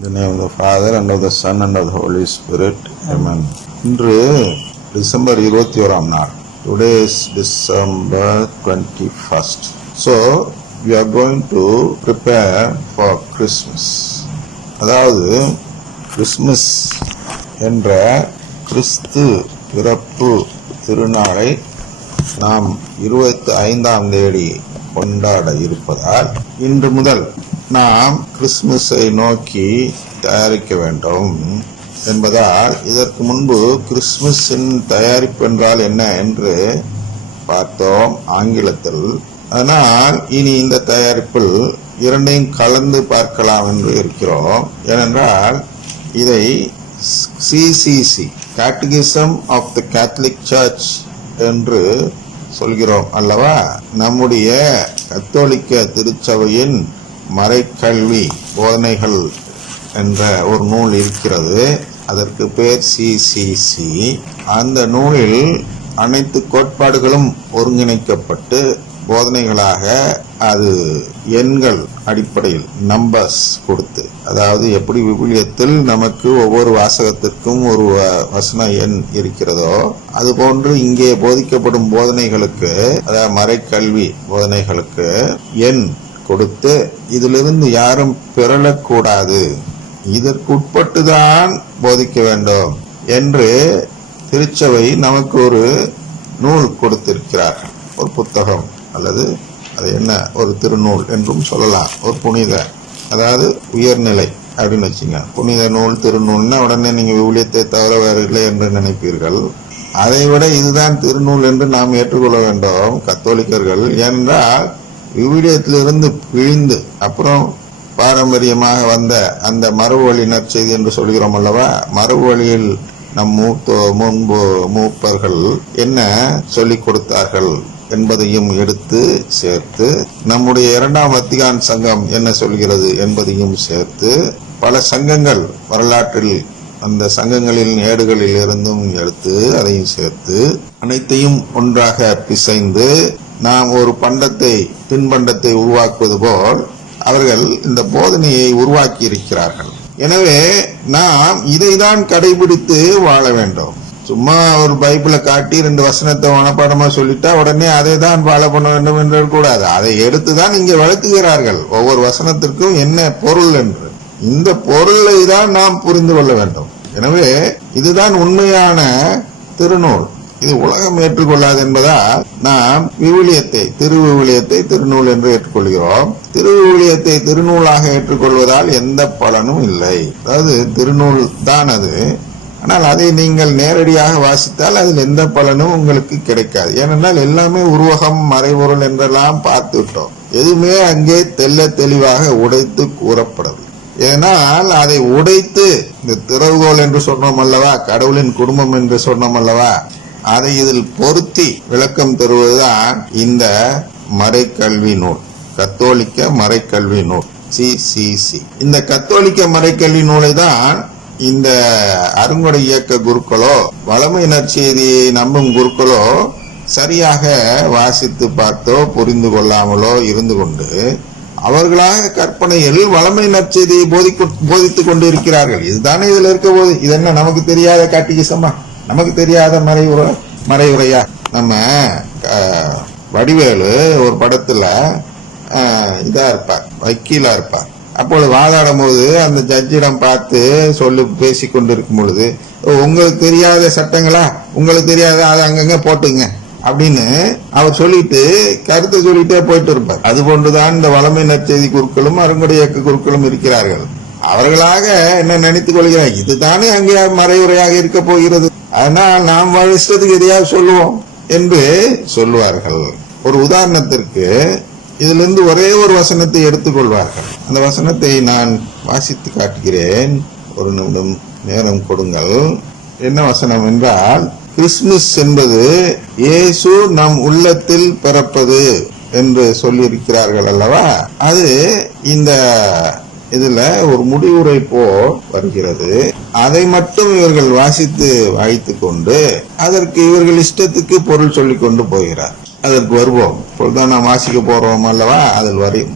In the name of the Father and of the Son and of the Holy Spirit. Amen. இன்று December 21ஆம் நாள். Today is December 21st. So we are going to prepare for Christmas. அதாவது Christmas என்ற கிறிஸ்து பிறப்பு திருநாளை நாம் 25ஆம் தேதி கொண்டாட இருப்பதால் இன்று முதல் நாம் கிறிஸ்துமஸை நோக்கி தயாரிக்க வேண்டும் என்பதால் இதற்கு முன்பு கிறிஸ்துமஸின் தயாரிப்பு என்றால் என்ன என்று பார்த்தோம் ஆங்கிலத்தில். ஆனால் இனி இந்த தயாரிப்பில் இரண்டையும் கலந்து பார்க்கலாம் என்று இருக்கிறோம். ஏனென்றால் இதை CCC catechism of the Catholic Church என்று சொல்கிறோம் அல்லவா. நம்முடைய கத்தோலிக்க திருச்சபையின் மறைக்கல்வி போதனைகள் என்ற ஒரு நூல் இருக்கிறது. அதற்கு பேர் சிசிசி. அந்த நூலில் அனைத்து கோட்பாடுகளும் ஒருங்கிணைக்கப்பட்டு போதனைகளாக அது எண்கள் அடிப்படையில் நம்பர்ஸ் கொடுத்து, அதாவது எப்படி விவிலியத்தில் நமக்கு ஒவ்வொரு வாசகத்திற்கும் ஒரு வசன எண் இருக்கிறதோ அதுபோன்று இங்கே போதிக்கப்படும் போதனைகளுக்கு, அதாவது மறைக்கல்வி போதனைகளுக்கு எண் கொடுத்து இதிலிருந்து யாரும் பிறழக்கூடாது, இதற்குட்பட்டுதான் போதிக்க வேண்டும் என்று திருச்சபை நமக்கு ஒரு நூல் கொடுத்திருக்கிறார். ஒரு புத்தகம் அல்லது அது என்ன ஒரு திருநூல் என்றும் சொல்லலாம். ஒரு புனித, அதாவது உயர்நிலை அப்படின்னு வச்சுங்க. புனித நூல் திருநூல்னா உடனே நீங்க விவிலியத்தை தவிர வேறு இல்லை என்று நினைப்பீர்கள். அதை விட இதுதான் திருநூல் என்று நாம் ஏற்றுக்கொள்ள வேண்டும் கத்தோலிக்கர்கள். ஏனென்றால் விவிலியத்திலிருந்து பிழிந்து அப்புறம் பாரம்பரியமாக வந்த அந்த மரபு வழி நற்செய்தி என்று சொல்கிறோம் அல்லவா. மரபு வழியில் நம் முன்பு மூப்பர்கள் என்ன சொல்லிக் கொடுத்தார்கள் என்பதையும் எடுத்து சேர்த்து, நம்முடைய 2ஆம் வத்திக்கான் சங்கம் என்ன சொல்கிறது என்பதையும் சேர்த்து, பல சங்கங்கள் வரலாற்றில் அந்த சங்கங்களின் ஏடுகளில் இருந்தும் எடுத்து அதையும் சேர்த்து அனைத்தையும் ஒன்றாக பிசைந்து நாம் ஒரு தின்பண்டத்தை உருவாக்குவது போல் அவர்கள் இந்த போதனையை உருவாக்கி இருக்கிறார்கள். எனவே நாம் இதைதான் கடைபிடித்து வாழ வேண்டும். சும்மா ஒரு பைபிளை காட்டி 2 வசனத்தை மனப்பாடமா சொல்லிட்டா உடனே அதை தான் ஃபாலோ பண்ண வேண்டும் என்று கூடாது. அதை எடுத்துதான் இங்கே வளர்த்துகிறார்கள். ஒவ்வொரு வசனத்திற்கும் என்ன பொருள் என்று இந்த பொருளை தான் நாம் புரிந்து கொள்ள வேண்டும். எனவே இதுதான் உண்மையான திருநூல். இது உலகம் ஏற்றுக்கொள்ளாது என்பதால் நாம் திருவிவிலியத்தை திருநூல் என்று ஏற்றுக்கொள்கிறோம். திருவிவிலியத்தை திருநூலாக ஏற்றுக்கொள்வதால் எந்த பலனும் இல்லை. அதாவது திருநூல் தான் அது. ஆனால் அதை நீங்கள் நேரடியாக வாசித்தால் அதில் எந்த பலனும் உங்களுக்கு கிடைக்காது. ஏனென்றால் எல்லாமே உருவகம் மறைபொருள் என்றெல்லாம் பார்த்து விட்டோம். எதுவுமே அங்கே தெளிவாக உடைத்து கூறப்படவில்லை. ஏனால் அதை உடைத்து இந்த திறவுகோல் என்று சொன்னோம் அல்லவா, கடவுளின் குடும்பம் என்று சொன்னோம் அல்லவா, அதை இதில் பொருத்தி விளக்கம் தருவதுதான் இந்த மறைக்கல்வி நூல், கத்தோலிக்க மறைக்கல்வி நூல் சிசிசி. இந்த கத்தோலிக்க மறைக்கல்வி நூலை தான் இந்த அருங்கொடை இயக்க குருக்களோ வளமை நற்செய்தியை நம்பும் குருக்களோ சரியாக வாசித்து பார்த்தோ புரிந்து கொள்ளாமலோ இருந்து கொண்டு அவர்களாக கற்பனையில் வளமை நற்செய்தியை போதித்துக் கொண்டு இருக்கிறார்கள். இதுதானே இதுல இருக்க போது. இது என்ன நமக்கு தெரியாத காட்டிகிசமா, நமக்கு தெரியாத மறைவுரையா? நம்ம வடிவேலு ஒரு படத்துல இதா இருப்பார், வக்கீலா இருப்பார். அப்பொழுது வாதாடும் போது அந்த ஜட்ஜிடம் பார்த்து பேசி கொண்டிருக்கும் பொழுது, உங்களுக்கு தெரியாத சட்டங்களா, உங்களுக்கு தெரியாத அதை அங்கங்க போட்டுங்க அப்படின்னு அவர் சொல்லிட்டு கருத்தை சொல்லிட்டே போயிட்டு இருப்பார். அது போன்றுதான் இந்த வளமை நற்செய்தி குருக்களும் அருங்கொடை இயக்க குருக்களும் இருக்கிறார்கள். அவர்களாக என்ன நினைத்துக் கொள்கிறார், இதுதானே அங்கே மறைவுரையாக இருக்க போகிறது, அதனால் நாம் இஷ்டத்துக்கு எதையாவது சொல்லுவோம் என்று சொல்லுவார்கள். ஒரு உதாரணத்திற்கு இதிலிருந்து ஒரே ஒரு வசனத்தை எடுத்துக்கொள்வார்கள். அந்த வசனத்தை நான் வாசித்து காட்டுகிறேன். ஒரு நிமிடம் நேரம் கொடுங்கள். என்ன வசனம் என்றால், கிறிஸ்துமஸ் என்பது இயேசு நம் உள்ளத்தில் பிறப்பது என்று சொல்லியிருக்கிறார்கள் அல்லவா. அது இந்த இதுல ஒரு முடிவுரை போல் வருகிறது. அதை மட்டும் இவர்கள் வாசித்து வாய்த்துக் கொண்டு அதற்கு இவர்கள் இஷ்டத்துக்கு பொருள் சொல்லிக் கொண்டு போகிறார். அதற்கு வருவோம். இப்பொழுதுதான் நாம் வாசிக்க போறோம் அல்லவா, அதில் வரும்.